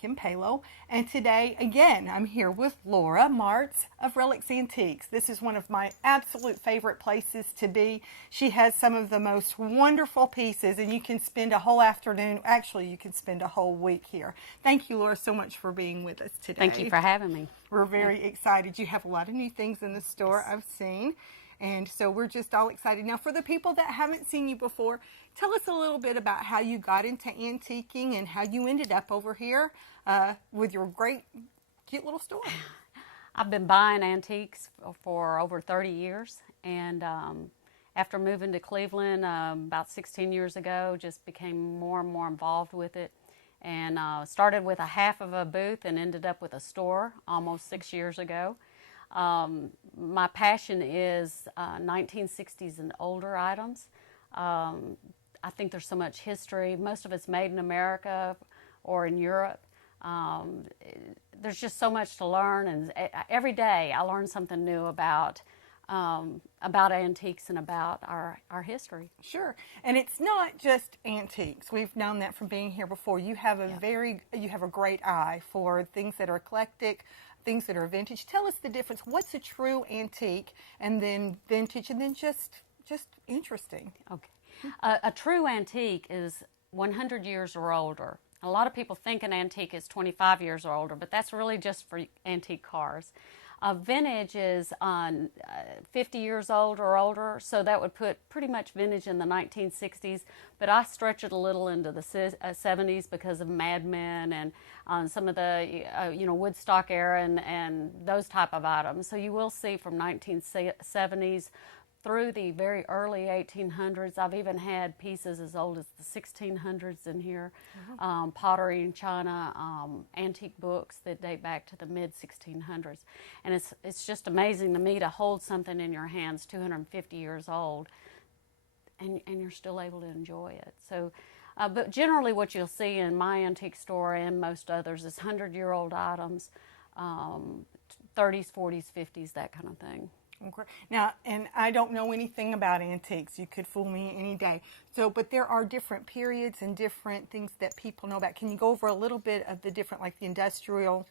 Kim Palo, and today, again, I'm here with Laura Martz of Relics Antiques. This is one of my absolute favorite places to be. She has some of the most wonderful pieces, and you can spend a whole afternoon, actually, you can spend a whole week here. Thank you, Laura, so much for being with us today. Thank you for having me. We're very excited. You have a lot of new things in the store, I've seen. And so we're just all excited. Now, for the people that haven't seen you before, tell us a little bit about how you got into antiquing and how you ended up over here with your great, cute little store. I've been buying antiques for over 30 years. And after moving to Cleveland about 16 years ago, just became more and more involved with it. And started with a half of a booth and ended up with a store almost 6 years ago. My passion is 1960s and older items. I think there's so much history. Most of it's made in America or in Europe. There's just so much to learn, and every day I learn something new about antiques and about our history. Sure, and it's not just antiques. We've known that from being here before. You have a you have a great eye for things that are eclectic, things that are vintage. Tell us the difference. What's a true antique, and then vintage, and then just interesting? Okay. A true antique is 100 years or older. A lot of people think an antique is 25 years or older, but that's really just for antique cars. Vintage is 50 years old or older, so that would put pretty much vintage in the 1960s, but I stretch it a little into the 70s because of Mad Men and some of the Woodstock era and those type of items. So you will see from 1970s through the very early 1800s. I've even had pieces as old as the 1600s in here, pottery in China, antique books that date back to the mid-1600s. And it's just amazing to me to hold something in your hands 250 years old and you're still able to enjoy it. So, but generally what you'll see in my antique store and most others is 100-year-old items, 30s, 40s, 50s, that kind of thing. Okay. Now, and I don't know anything about antiques. You could fool me any day. So, but there are different periods and different things that people know about. Can you go over a little bit of the different, like the industrial,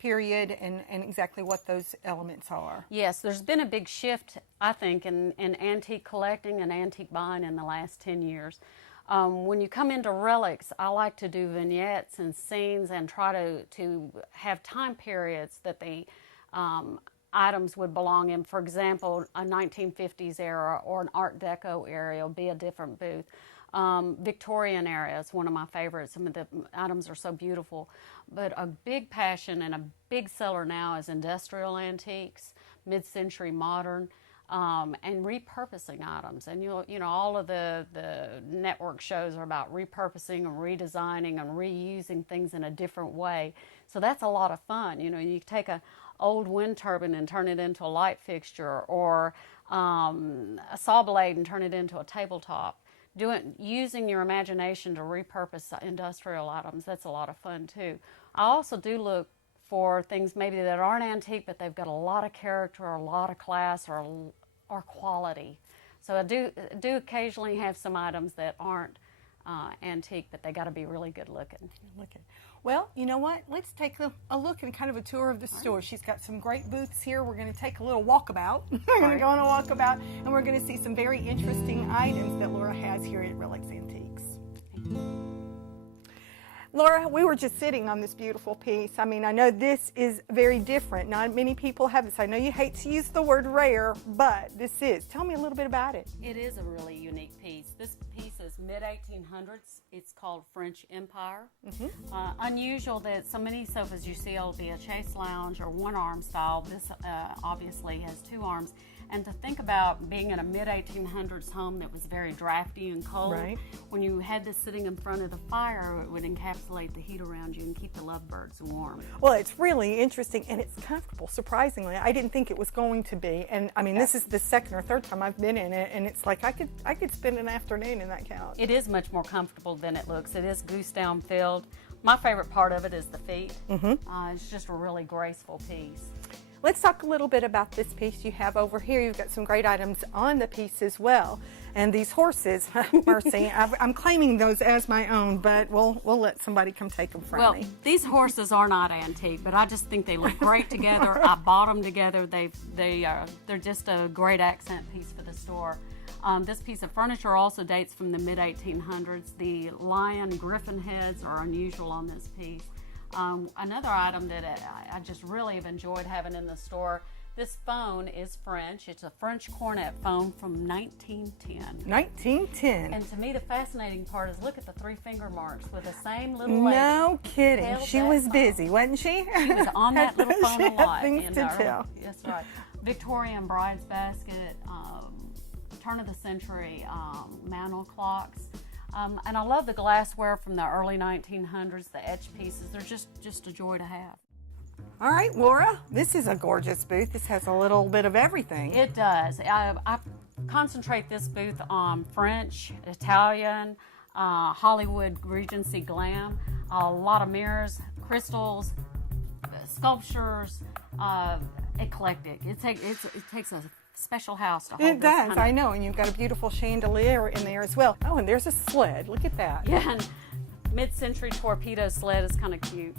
period and exactly what those elements are? Yes, there's been a big shift, I think, in antique collecting and antique buying in the last 10 years. When you come into Relics, I like to do vignettes and scenes and try to have time periods that the items would belong in. For example, a 1950s era or an Art Deco area will be a different booth. Victorian era is one of my favorites. Some of the items are so beautiful. But a big passion and a big seller now is industrial antiques, mid-century modern, and repurposing items. And all of the network shows are about repurposing and redesigning and reusing things in a different way. So that's a lot of fun. You take a old wind turbine and turn it into a light fixture, or a saw blade and turn it into a tabletop. Using your imagination to repurpose industrial items, that's a lot of fun too. I also do look for things maybe that aren't antique, but they've got a lot of character or a lot of class or quality. So I do occasionally have some items that aren't antique, but they got to be really good looking. Well, you know what? Let's take a look and kind of a tour of the store. She's got some great booths here. We're going to take a little walkabout. We're going to go on a walkabout, and we're going to see some very interesting items that Laura has here at Relics Antiques. Laura, we were just sitting on this beautiful piece. I mean, I know this is very different. Not many people have this. I know you hate to use the word rare, but this is. Tell me a little bit about it. It is a really unique piece. This piece is mid-1800s. It's called French Empire. Unusual that so many sofas you see will be a chaise lounge or one-arm style. This obviously has two arms. And to think about being in a mid-1800s home that was very drafty and cold, when you had this sitting in front of the fire, it would encapsulate the heat around you and keep the lovebirds warm. Well, it's really interesting, and it's comfortable, surprisingly. I didn't think it was going to be. And I mean, this is the second or third time I've been in it, and it's like I could spend an afternoon in that couch. It is much more comfortable than it looks. It is goose down filled. My favorite part of it is the feet. It's just a really graceful piece. Let's talk a little bit about this piece you have over here. You've got some great items on the piece as well. And these horses, mercy, I'm claiming those as my own, but we'll let somebody come take them from me. Well, these horses are not antique, but I just think they look great together. I bought them together. They're just a great accent piece for the store. This piece of furniture also dates from the mid-1800s. The lion griffin heads are unusual on this piece. Another item that I just really have enjoyed having in the store, this phone is French. It's a French cornet phone from 1910. 1910. And to me, the fascinating part is look at the 3 finger marks with the same little lady. No kidding. held She that was phone. busy, wasn't she? She was on that little phone She a had lot. things in to the tell. That's right. Victorian bride's basket, turn of the century mantel clocks. And I love the glassware from the early 1900s, the etch pieces. They're just a joy to have. All right, Laura, this is a gorgeous booth. This has a little bit of everything. It does. I concentrate this booth on French, Italian, Hollywood Regency glam, a lot of mirrors, crystals, sculptures, eclectic. It takes a special house to hold It this does, kind of- I know, and you've got a beautiful chandelier in there as well. Oh, and there's a sled. Look at that. Yeah, and mid-century torpedo sled is kind of cute.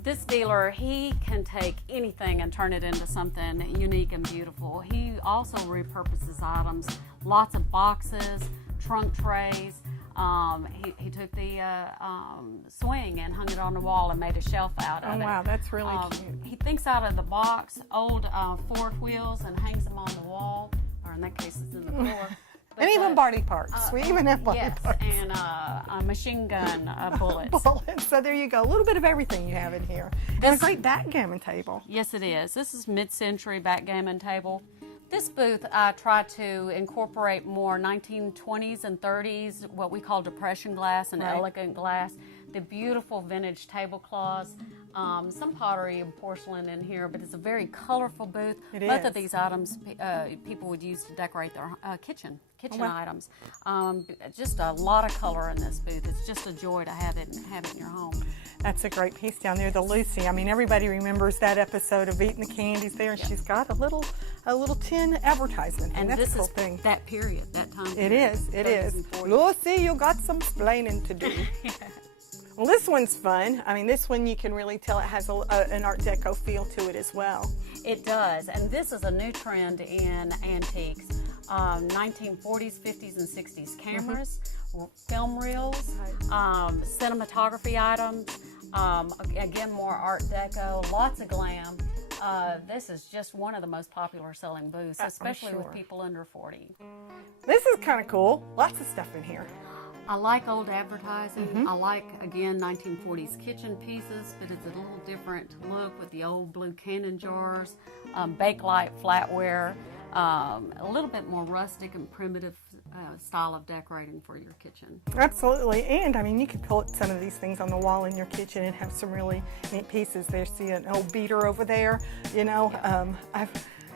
This dealer, he can take anything and turn it into something unique and beautiful. He also repurposes items, lots of boxes, trunk trays. He took the swing and hung it on the wall and made a shelf out of Oh, it. wow, that's really cute. He thinks out of the box, old Ford wheels, and hangs them on the wall, or in that case, it's in the floor. But And even body parts. We even have body yes, parts. and machine gun bullets. Bullets. So there you go. A little bit of everything you have in here. And a great backgammon table. Yes, it is. This is mid-century backgammon table. This booth, I try to incorporate more 1920s and 30s, what we call depression glass and Right. elegant glass. The beautiful vintage tablecloths, some pottery and porcelain in here, but it's a very colorful booth. It Both is. of these items people would use to decorate their kitchen wow. items. Just a lot of color in this booth. It's just a joy to have it in your home. That's a great piece down there, the Lucy. I mean, everybody remembers that episode of Eating the Candies there, and she's got a little tin advertisement. And that's this a cool is thing. that period, that time It period. is. It 30s is. and 40s. Lucy, you got some splaining to do. Well, this one's fun. I mean, this one you can really tell it has an Art Deco feel to it as well. It does, and this is a new trend in antiques. 1940s, 50s, and 60s cameras, film reels, cinematography items, again, more Art Deco, lots of glam. This is just one of the most popular selling booths, especially sure. with people under 40. This is kind of cool. Lots of stuff in here. I like old advertising. I like, again, 1940s kitchen pieces, but it's a little different look with the old blue cannon jars, Bakelite flatware, a little bit more rustic and primitive style of decorating for your kitchen. Absolutely, and I mean, you could put some of these things on the wall in your kitchen and have some really neat pieces. There's an old beater over there, you know.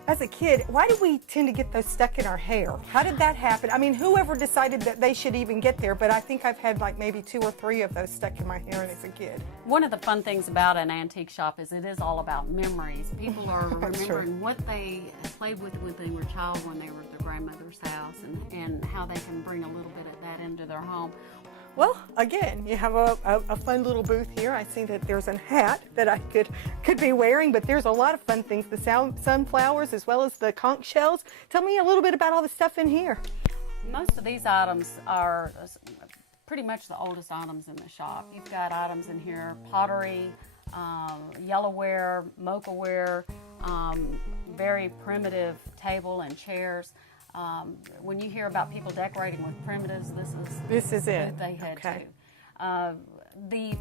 As a kid, why did we tend to get those stuck in our hair? How did that happen? I mean, whoever decided that they should even get there, but I think I've had like maybe 2 or 3 of those stuck in my hair as a kid. One of the fun things about an antique shop is it is all about memories. People are That's remembering true. what they played with when they were a child, when they were at their grandmother's house, and how they can bring a little bit of that into their home. Well, again, you have a fun little booth here. I see that there's a hat that I could be wearing, but there's a lot of fun things. The sunflowers as well as the conch shells. Tell me a little bit about all the stuff in here. Most of these items are pretty much the oldest items in the shop. You've got items in here, pottery, yellowware, mochaware, very primitive table and chairs. When you hear about people decorating with primitives, this is it. what they head Okay. to. The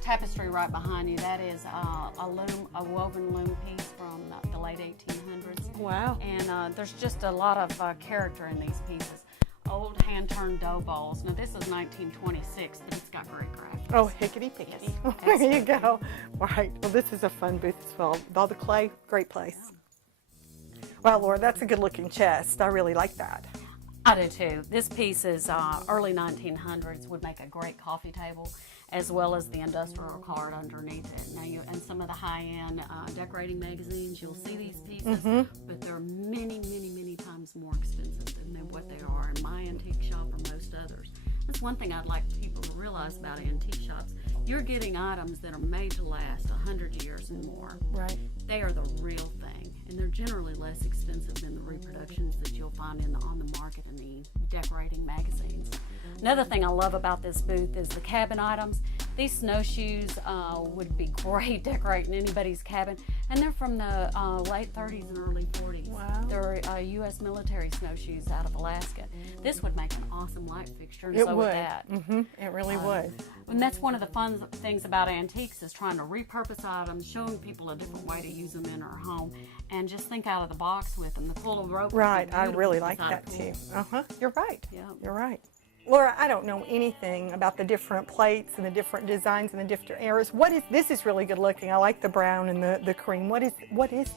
tapestry right behind you, that is a woven loom piece from the late 1800s. Wow. And there's just a lot of character in these pieces. Old hand-turned dough bowls. Now this is 1926, but it's got great graphics. Oh, hickety-pickety. Yes, There you absolutely. go. All right. Well, this is a fun booth as well. With all the clay, great place. Wow, Laura, that's a good-looking chest. I really like that. I do too. This piece is early 1900s, would make a great coffee table, as well as the industrial card underneath it. Now, and some of the high-end decorating magazines, you'll see these pieces, but they're many, many, many times more expensive than what they are in my one thing I'd like people to realize about antique shops. You're getting items that are made to last 100 years and more. Right. They are the real thing, and they're generally less expensive than the reproductions that you'll find on the market in the decorating magazines. Another thing I love about this booth is the cabin items. These snowshoes would be great decorating anybody's cabin, and they're from the late 30s and early 40s. Wow. They're U.S. military snowshoes out of Alaska. This would make an awesome light fixture, and It so would. would that. It really would. And that's one of the fun things about antiques is trying to repurpose items, showing people a different way to use them in our home, and just think out of the box with them. The coil rope. Right. I really like that too. You're right. Yeah. You're right. Laura, I don't know anything about the different plates and the different designs and the different eras. This is really good looking. I like the brown and the cream. What is this?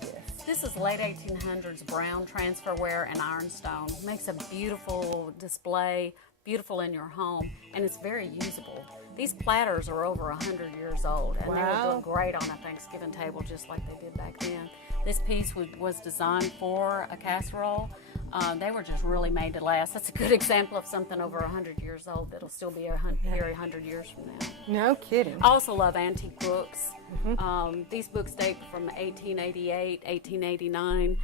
This is late 1800s brown transferware and ironstone. Makes a beautiful display, beautiful in your home, and it's very usable. These platters are over 100 years old, and they would look great on a Thanksgiving table just like they did back then. This piece was designed for a casserole. They were just really made to last. That's a good example of something over 100 years old that'll still be here 100 years from now. No kidding. I also love antique books. These books date from 1888, 1889.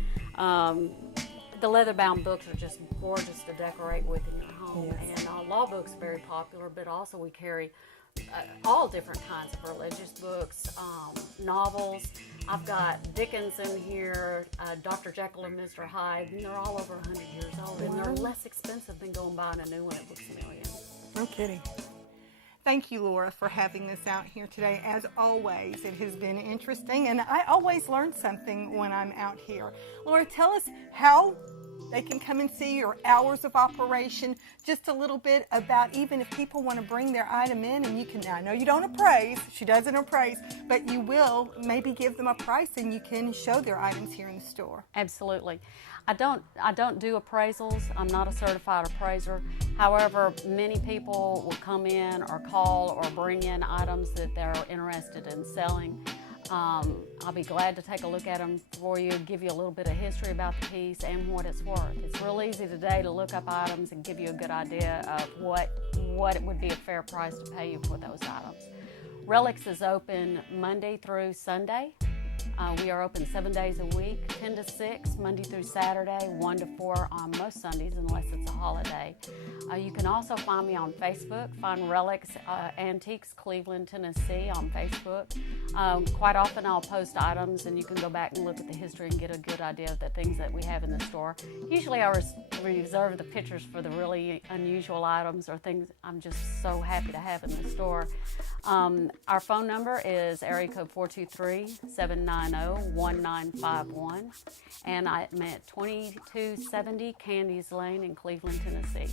The leather-bound books are just gorgeous to decorate with in your home. Yes. And law books are very popular, but also we carry all different kinds of religious books, novels. I've got Dickens in here, Dr. Jekyll and Mr. Hyde, and they're all over 100 years old, and they're less expensive than going buying a new one at Books A Million. No kidding. Thank you, Laura, for having us out here today. As always, it has been interesting, and I always learn something when I'm out here. Laura, tell us how they can come and see your hours of operation, just a little bit about even if people want to bring their item in, and you can, I know you don't appraise, she doesn't appraise, but you will maybe give them a price and you can show their items here in the store. Absolutely. I don't do appraisals. I'm not a certified appraiser. However, many people will come in or call or bring in items that they're interested in selling. I'll be glad to take a look at them for you, give you a little bit of history about the piece and what it's worth. It's real easy today to look up items and give you a good idea of what it would be a fair price to pay you for those items. Relics is open Monday through Sunday. We are open 7 days a week, 10 to 6, Monday through Saturday, 1 to 4 on most Sundays unless it's a holiday. You can also find me on Facebook, find Relics Antiques Cleveland, Tennessee on Facebook. Quite often I'll post items and you can go back and look at the history and get a good idea of the things that we have in the store. Usually I reserve the pictures for the really unusual items or things I'm just so happy to have in the store. Our phone number is area code 423-790-1951, and I'm at 2270 Candies Lane in Cleveland, Tennessee.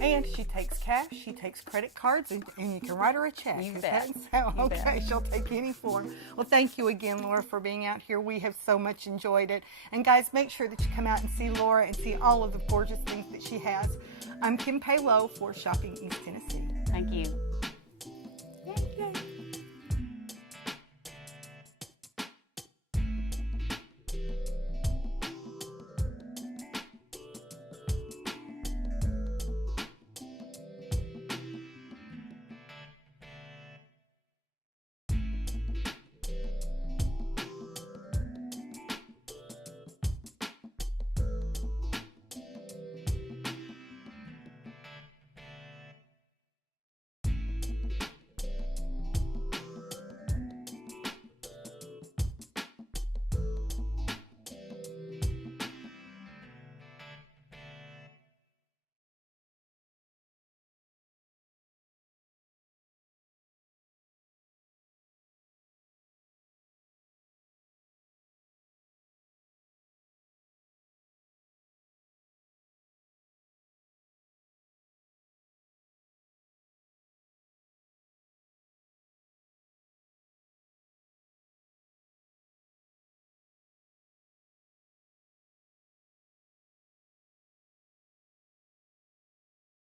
And she takes cash, she takes credit cards, and you can write her a check. You bet. Okay, she'll take any form. Well, thank you again, Laura, for being out here. We have so much enjoyed it. And guys, make sure that you come out and see Laura and see all of the gorgeous things that she has. I'm Kim Palo for Shopping East Tennessee. Thank you.